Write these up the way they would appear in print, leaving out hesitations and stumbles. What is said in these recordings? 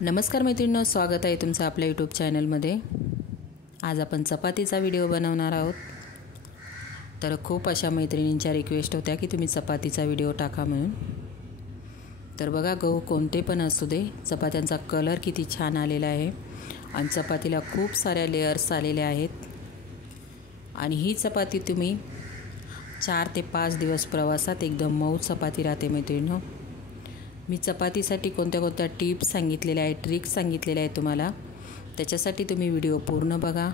नमस्कार मैत्रिणींनो, स्वागत आहे तुमचं आपल्या यूट्यूब चॅनलमध्ये। आज आपण चपातीचा व्हिडिओ बनवणार आहोत। तर खूप अशा मैत्रिणींच्या रिक्वेस्ट होत्या की तुम्ही चपातीचा व्हिडिओ टाका म्हणून। तर बघा, गहू कोणते पण असू दे, चपात्यांचा कलर किती छान आलेला आहे आणि चपातीला खूप साऱ्या लेयर्स आलेले आहेत। आणि ही चपाती तुम्ही 4 ते 5 दिवस प्रवासात एकदम मऊ चपाती राहते मैत्रिणींनो। मी चपातीसाठी कोणत्या टिप्स सांगितलेल्या आहेत, ट्रिक्स सांगितलेल्या आहेत तुम्हाला, त्याच्यासाठी तुम्ही व्हिडिओ पूर्ण बघा।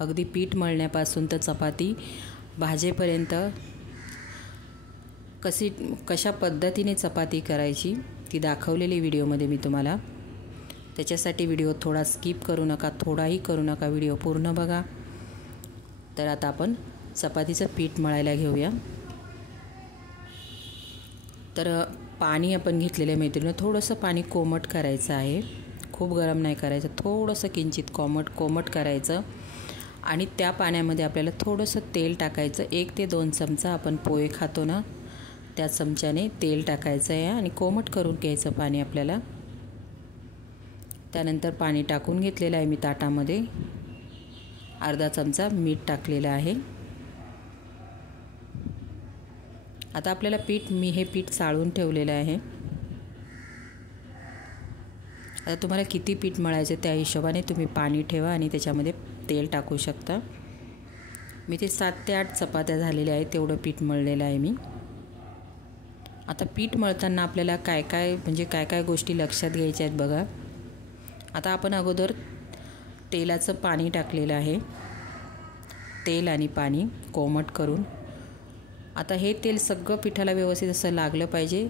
अगदी पीठ मळण्यापासून तर चपाती भाजेपर्यंत कशा पद्धतीने चपाती करायची ती दाखवलेली व्हिडिओमध्ये मी तुम्हाला। त्याच्यासाठी व्हिडिओ थोडा स्किप करू नका, थोडाही करू नका, व्हिडिओ पूर्ण बघा। तर आता आपण चपातीचं पीठ मळायला घेऊया। तर पाणी आपण घेतलेलं मैत्रिणी, थोडंसं पाणी कोमट करायचं आहे, खूप गरम नाही करायचं, थोडंसं किंचित कोमट करायचं। आणि त्या पाण्यामध्ये आपल्याला थोडंसं तेल टाकायचं। 1 ते 2 चमचा आपण पोहे खातो ना, त्या चमच्याने तेल टाकायचं आहे आणि कोमट करून घ्यायचं पाणी आपल्याला। त्यानंतर पाणी टाकून घेतलेलं आहे मी ताटामध्ये। अर्धा चमचा मीठ टाकलेलं आहे। आता आपल्याला मी हे पीठ चाळून ठेवलेलं आहे। आता तुम्हाला किती पीठ मळायचं त्या हिशोबाने तुम्ही पाणी ठेवा आणि त्याच्यामध्ये तेल टाकू शकता। मी ते 7 ते 8 चपात्या झालेल्या आहेत, तेवढं पीठ मळलेलं आहे मी। आता पीठ मळताना आपल्याला काय काय गोष्टी लक्षात घ्यायच्या आहेत बघा। आता आपण अगोदर तेलाचं पाणी टाकलेलं आहे, तेल आणि पाणी कोमट करून। आता हे तेल सगळं पिठाला व्यवस्थित असं लागलं पाहिजे,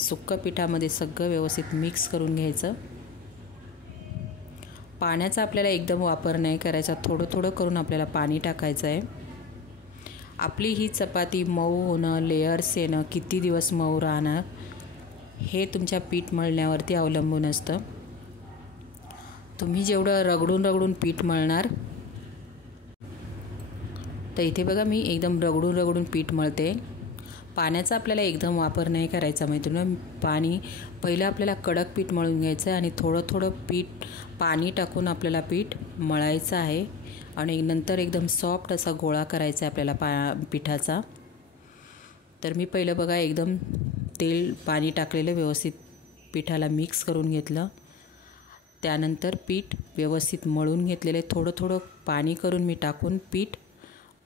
सुक्क पिठामध्ये सगळं व्यवस्थित मिक्स करून घ्यायचं। पाण्याचा आपल्याला एकदम वापर नाही करायचा, थोडं करून आपल्याला पाणी टाकायचं आहे। आपली ही चपाती मऊ होणं, लेयर्स येणं, किती दिवस मऊ राहणं हे तुमच्या पीठ मळण्यावरती अवलंबून असतं। तुम्ही जेवढं रगडून पीठ मळणार, तर इथे बघा मी एकदम रगडून पीठ मळते। पाण्याचा आपल्याला एकदम वापर नाही करायचा मैत्रिणी। पहिलं आपल्याला कडक पीठ मळून घ्यायचं आणि थोडं पाणी टाकून आपल्याला पीठ मळायचं आहे आणि नंतर एकदम सॉफ्ट असा गोळा करायचा आहे आपल्याला पिठाचा। तर मी पहिलं बघा एकदम तेल पाणी टाकलेलं व्यवस्थित पिठाला मिक्स करून घेतलं। त्यानंतर पीठ व्यवस्थित मळून घेतलेलं आहे। थोडं पाणी करून मी टाकून पीठ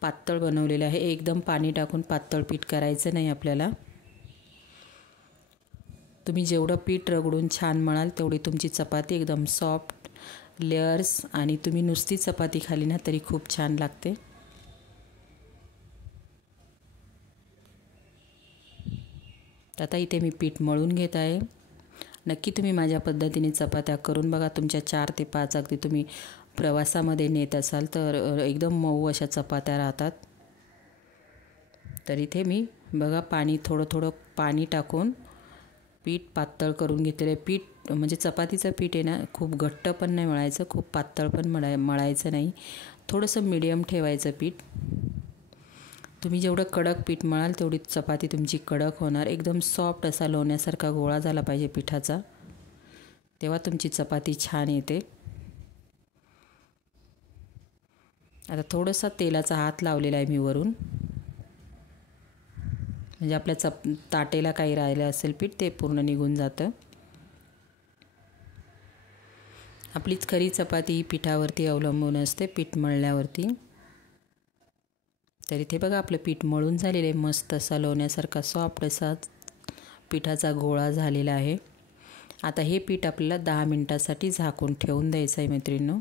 पातळ बनवलेलं आहे। एकदम पाणी टाकून पातळ पीठ करायचं नाही आपल्याला। तुम्ही जेवढं पीठ रगडून छान मळाल तेवढी तुमची चपाती एकदम सॉफ्ट लेयर्स आणि तुम्ही नुसती चपाती खाली ना तरी खूप छान लागते। आता इथे मी पीठ मळून घेत आहे। नक्की तुम्ही माझ्या पद्धतीने चपात्या करून बघा। तुमच्या 4 ते 5 अगदी तुम्ही प्रवासामध्ये नेत असाल तर एकदम मऊ अशा चपात्या राहतात। तर इथे मी बघा थोडं पाणी टाकून पीठ पातळ करून घेतलेलं आहे। पीठ म्हणजे चपातीचं पीठ आहे ना, खूप घट्ट पण नाही मळायचं, खूप पातळ पण मळायचं नाही, थोडंसं मीडियम ठेवायचं पीठ। तुम्ही जेवढं कडक पीठ मळाल तेवढी चपाती तुमची कडक होणार। एकदम सॉफ्ट असा लोण्यासारखा गोळा झाला पाहिजे पिठाचा, तेव्हा तुमची चपाती छान येते। आता थोडासा तेलाचा हात लावलेला आहे मी वरून, म्हणजे आपल्या ताटेला काही राहिलं असेल पीठ ते पूर्ण निघून जातं। आपलीच खरी चपाती ही पिठावरती अवलंबून असते, पीठ मळल्यावरती। तर इथे बघा आपलं पीठ मळून झालेलं आहे, मस्त असा लोण्यासारखा सॉफ्ट असा पिठाचा गोळा झालेला आहे। आता हे पीठ आपल्याला 10 मिनिटासाठी झाकून ठेवून द्यायचं आहे मैत्रिणींनो,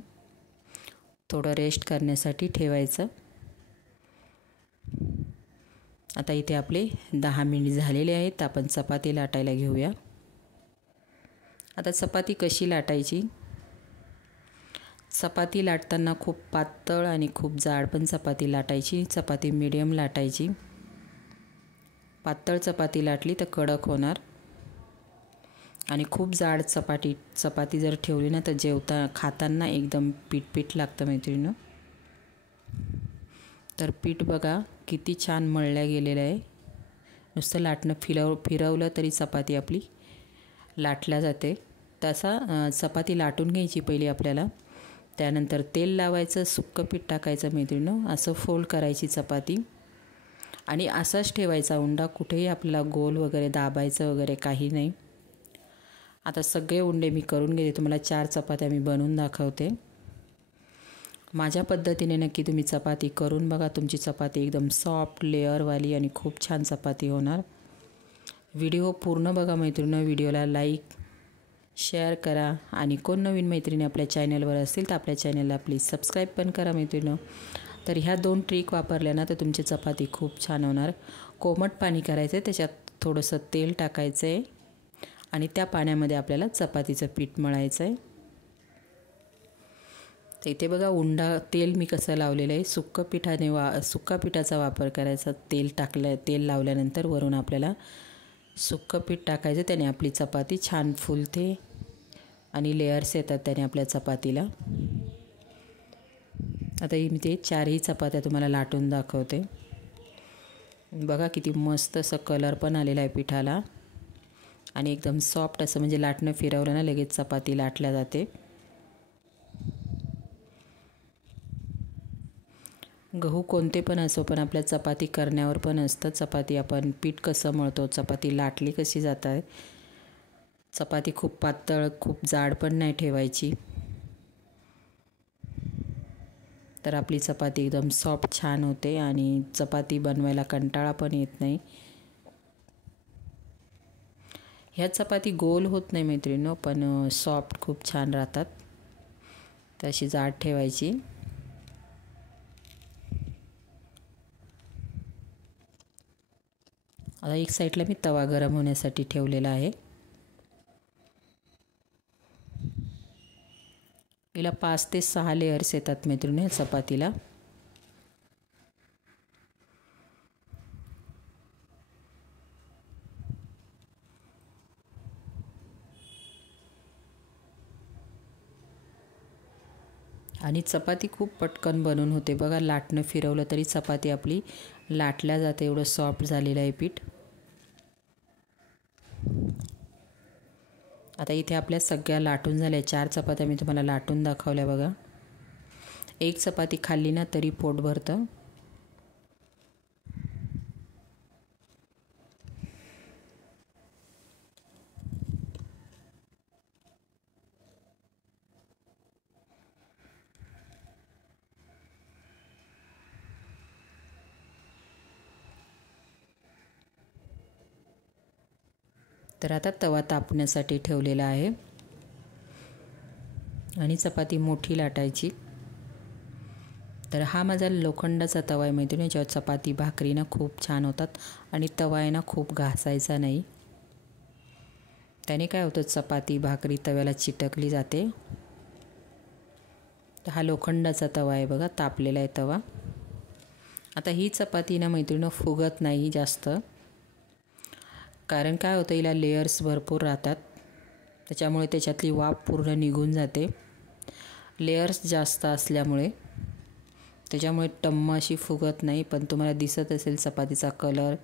थोडं रेस्ट करण्यासाठी ठेवायचं। आता इथे आपले 10 मिनिट झालेले आहेत, आपण चपाती लाटायला घेऊया। आता चपाती कशी लाटायची? चपाती लाटताना खूप पातळ आणि खूप जाड पण चपाती लाटायची, चपाती मीडियम लाटायची। पातळ चपाती लाटली तर कडक होणार आणि खूप जाड चपाती जर ठेवली ना तर खाताना एकदम पीठ लागतं मैत्रिणींनो। तर पीठ बघा किती छान मळल्या गेलेलं आहे। नुसतं लाटणं फिरवलं तरी चपाती आपली लाटल्या जाते। तसा चपाती लाटून घ्यायची पहिली आपल्याला, त्यानंतर तेल लावायचं, सुक्कं पीठ टाकायचं मैत्रिणींनो, असं फोल्ड करायची चपाती आणि असाच ठेवायचा उंडा, कुठेही आपल्याला गोल वगैरे दाबायचं वगैरे काही नाही. आता सगळे उंडे मी करून घेते, तुम्हाला 4 चपात्या मी बनवून दाखवते. माझ्या पद्धतीने नक्की तुम्ही चपाती करून बघा, तुमची चपाती एकदम सॉफ्ट लेअरवाली आणि खूप छान चपाती होणार. व्हिडिओ पूर्ण बघा मैत्रिणींनो, व्हिडिओला लाईक शेअर करा आणि कोण नवीन मैत्रिणी आपल्या चॅनलवर असतील तर आपल्या चॅनलला प्लीज सबस्क्राईब पण करा मैत्रिणींनो. तर ह्या 2 ट्रिक वापरल्या ना तर तुमची चपाती खूप छान होणार. कोमट पाणी करायचं आहे, त्याच्यात थोडंसं तेल टाकायचं आहे आणि त्या पाण्यामध्ये आपल्याला चपातीचं पीठ मळायचं आहे. तर इथे बघा उंडा तेल मी कसं लावलेलं आहे, सुक्का पिठाचा वापर करायचा. तेल लावल्यानंतर वरून आपल्याला सुक्कं पीठ टाकायचं, त्याने आपली चपाती छान फुलते आणि लेयर्स येतात त्याने आपल्या चपातीला. आता मी ते 4ही चपात्या तुम्हाला लाटून दाखवते. बघा किती मस्त असं कलर पण आलेला आहे पिठाला आणि एकदम सॉफ्ट असं, म्हणजे लाटणं फिरवलं ना लगेच चपाती लाटल्या जाते. गहू कोणते पण असो, पण आपल्या चपाती करण्यावर पण असतं. चपाती आपण पीठ कसं मळतो, चपाती लाटली कशी जात आहे. चपाती खूप पातळ खूप जाड पण नाही ठेवायची, तर आपली चपाती एकदम सॉफ्ट छान होते आणि चपाती बनवायला कंटाळा पण येत नाही. ह्या चपाती गोल होत नाही मैत्रिणींनो, पण सॉफ्ट खूप छान राहतात. तर अशी जाड ठेवायची. आता एक साईडला मी तवा गरम होण्यासाठी ठेवलेला आहे. हिला 5 ते 6 लेयर्स येतात मैत्रिणी चपातीला. आणि चपाती खूप पटकन बनवून होते बघा, लाटणं फिरवलं तरी चपाती आपली लाटल्या जाते, एवढं सॉफ्ट झालेलं आहे पीठ. आता इथे आपल्या सगळ्या लाटून झाल्या. 4 चपात्या मी तुम्हाला लाटून दाखवल्या बघा. एक चपाती खाल्ली ना तरी पोट भरतं. तर आता तवा तापण्यासाठी ठेवलेला आहे आणि चपाती मोठी लाटायची. तर हा माझा लोखंडाचा तवा आहे मैत्रिणी, याच्यावर चपाती भाकरी ना खूप छान होतात आणि तवा आहे ना खूप घासायचा नाही, त्याने काय होतं चपाती भाकरी तव्याला चिटकली जाते. तर हा लोखंडाचा तवा आहे बघा, तापलेला आहे तवा. आता ही चपाती ना मैत्रिणी फुगत नाही जास्त, कारण काय होतं हिला लेयर्स भरपूर राहतात, त्याच्यामुळे त्याच्यातली वाफ पूर्ण निघून जाते. लेयर्स जास्त असल्यामुळे त्याच्यामुळे टम्म अशी फुगत नाही. पण तुम्हाला दिसत असेल चपातीचा कलर,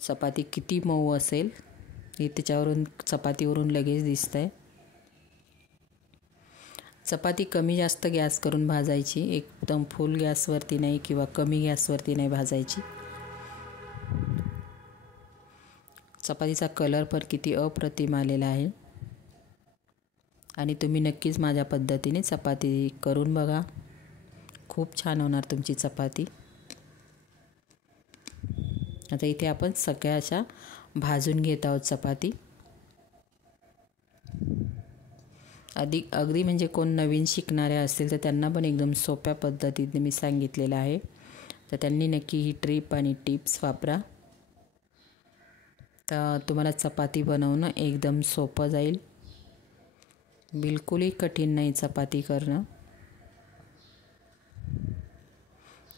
चपाती किती मऊ असेल हे त्याच्यावरून चपातीवरून लगेच दिसतंय. चपाती कमी जास्त गॅस करून भाजायची, एकदम फुल गॅसवरती नाही किंवा कमी गॅसवरती नाही भाजायची. चपातीचा कलर पण किती अप्रतिम आलेला आहे आणि तुम्ही नक्कीच माझ्या पद्धतीने चपाती करून बघा, खूप छान होणार तुमची चपाती. आता इथे आपण सगळ्या अशा भाजून घेत आहोत चपाती. अगदी म्हणजे कोण नवीन शिकणारे असतील तर त्यांना पण एकदम सोप्या पद्धतीने मी सांगितलेलं आहे, तर त्यांनी नक्की ही ट्रिप आणि टिप्स वापरा. तर तुम्हाला चपाती बनवणं एकदम सोपं जाईल, बिलकुलही कठीण नाही चपाती करणं.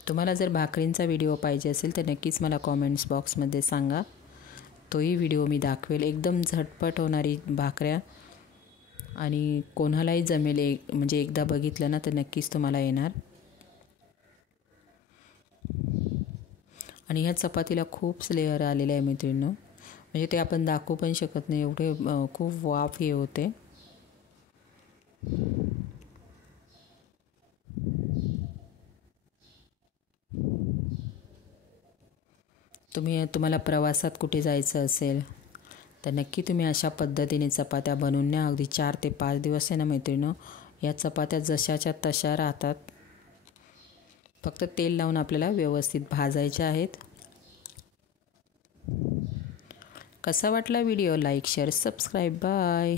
तुम्हाला जर भाकरींचा व्हिडिओ पाहिजे असेल तर नक्कीच मला कॉमेंट्स बॉक्समध्ये सांगा, तोही व्हिडिओ मी दाखवेल. एकदम झटपट होणारी भाकऱ्या आणि कोणालाही जमेल, म्हणजे एकदा बघितलं ना तर नक्कीच तुम्हाला येणार. आणि ह्या चपातीला खूप लेअर आलेले आहे मैत्रिणींनो, म्हणजे ते आपण दाखवू पण शकत नाही, एवढे खूप वाफ हे होते. तुम्हाला प्रवासात कुठे जायचं असेल तर नक्की तुम्ही अशा पद्धतीने चपात्या बनवून न्या. अगदी 4 ते 5 दिवस आहे ना मैत्रिणींनो, या चपात्या जशाच्या तशा राहतात. फक्त तेल लावून आपल्याला व्यवस्थित भाजायच्या आहेत. कसा वाटला video? Like, share, subscribe. Bye.